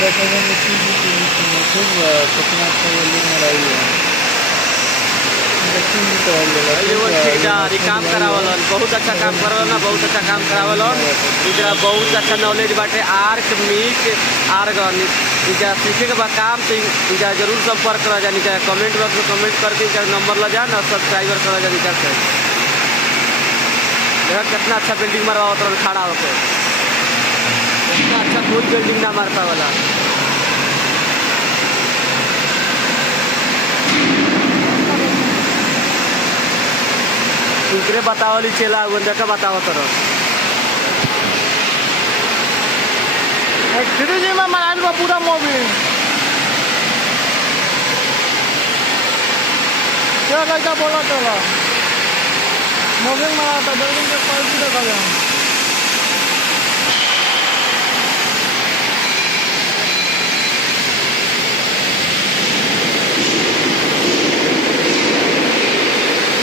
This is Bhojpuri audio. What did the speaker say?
बैठे खूब कितना अच्छा वेल्डिंग मराई है। एगो ठेकेदार ई काम करावलन, बहुत अच्छा काम करवलन ना, बहुत अच्छा काम करावलन। इनका बहुत अच्छा नॉलेज बाटे आर्क मीट आर्गन। इनका सीखे के बाद काम तो इनका जरूर संपर्क करा जाए। इनका कमेंट बॉक्स में कमेंट करके इनका नंबर ला जाए ना, सब्सक्राइबर करा जाए इनका से। देखा कितना अच्छा बिल्डिंग मरवा होता है खड़ा होकर, इतना अच्छा कोई बिल्डिंग ना मारता वाला। इनके बतावली चला देख बताओ तरह थ्री जी में मराइल बा पूरा मोबिल। क्या लड़का बोला चला मोबिल मरा था बिल्डिंग के क्वालिटी देखा जाए।